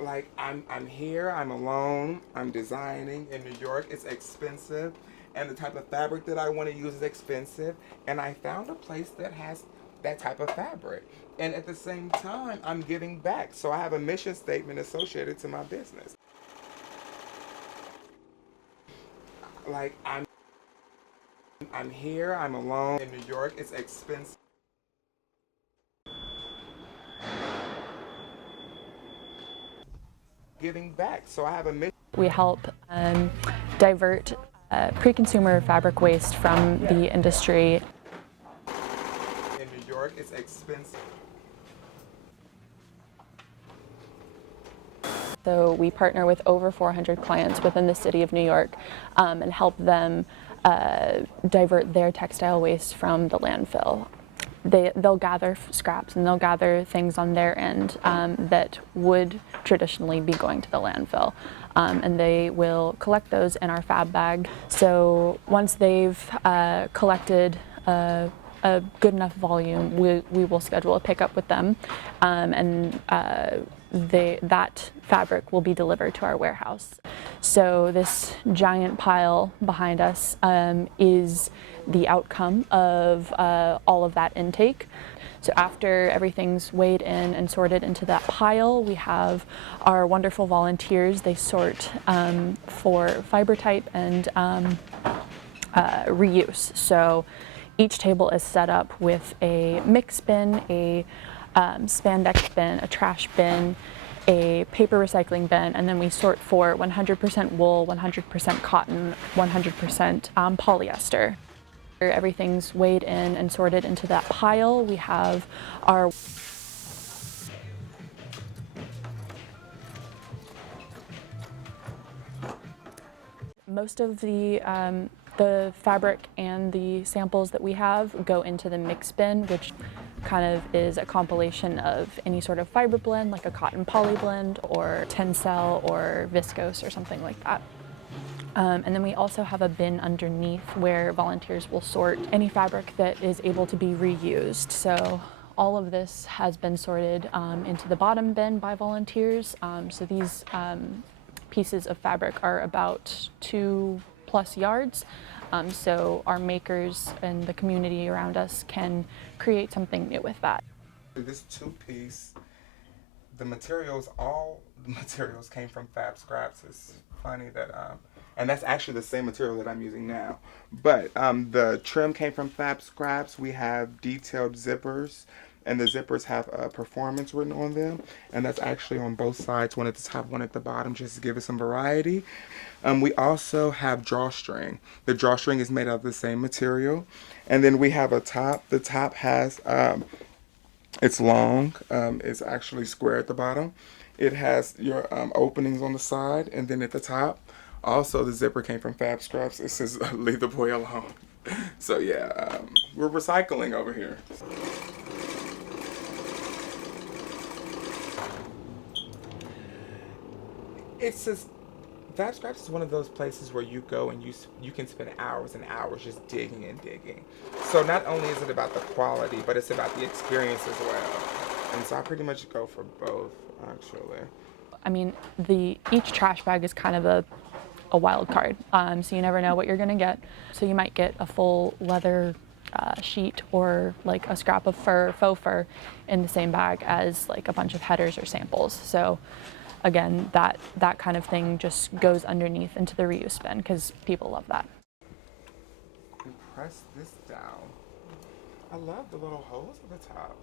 Like I'm here, I'm alone, I'm designing in New York. It's expensive, and the type of fabric that I want to use is expensive. And I found a place that has that type of fabric. And at the same time, I'm giving back. So I have a mission statement associated to my business. Like I'm here, I'm alone in New York. It's expensive. Giving back. So I have a mission. We help divert pre-consumer fabric waste from the industry. In New York, it's expensive. So we partner with over 400 clients within the city of New York and help them divert their textile waste from the landfill. They'll gather scraps and they'll gather things on their end that would traditionally be going to the landfill. And they will collect those in our fab bag. So once they've collected a good enough volume, we will schedule a pickup with them, and that fabric will be delivered to our warehouse. So this giant pile behind us is the outcome of all of that intake. So after everything's weighed in and sorted into that pile, we have our wonderful volunteers. They sort for fiber type and reuse. So each table is set up with a mix bin, a spandex bin, a trash bin, a paper recycling bin, and then we sort for 100% wool, 100% cotton, 100% polyester. Everything's weighed in and sorted into that pile. We have our most of the fabric and the samples that we have go into the mix bin, which kind of is a compilation of any sort of fiber blend, like a cotton poly blend or tencel or viscose or something like that. And then we also have a bin underneath where volunteers will sort any fabric that is able to be reused. So all of this has been sorted into the bottom bin by volunteers. So these pieces of fabric are about 2+ yards. So our makers and the community around us can create something new with that. This two-piece, all the materials came from FabScrap. It's funny that, and that's actually the same material that I'm using now. But the trim came from FabScraps. We have detailed zippers, and the zippers have performance written on them, and that's actually on both sides, one at the top, one at the bottom, just to give it some variety. We also have drawstring. The drawstring is made out of the same material, and then we have a top. The top has it's long. It's actually square at the bottom. It has your openings on the side, and then at the top. Also, the zipper came from FabScraps. It says "Leave the boy alone." So yeah, we're recycling over here. It's just FabScraps is one of those places where you go and you can spend hours and hours just digging and digging. So not only is it about the quality, but it's about the experience as well. And so I pretty much go for both, actually. I mean, each trash bag is kind of a wild card, so you never know what you're gonna get. So you might get a full leather sheet or like a scrap of faux fur in the same bag as like a bunch of headers or samples. So again, that kind of thing just goes underneath into the reuse bin because people love that. And press this down. I love the little holes at the top.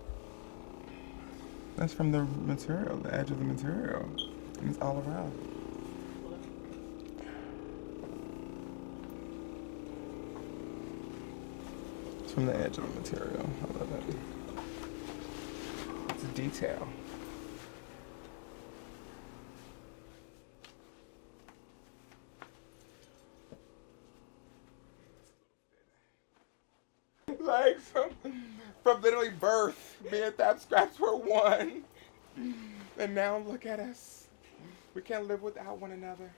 That's from the material, the edge of the material. And it's all around. It's from the edge of the material. I love it. It's a detail. Like from literally birth, me and FabScraps were one. And now look at us. We can't live without one another.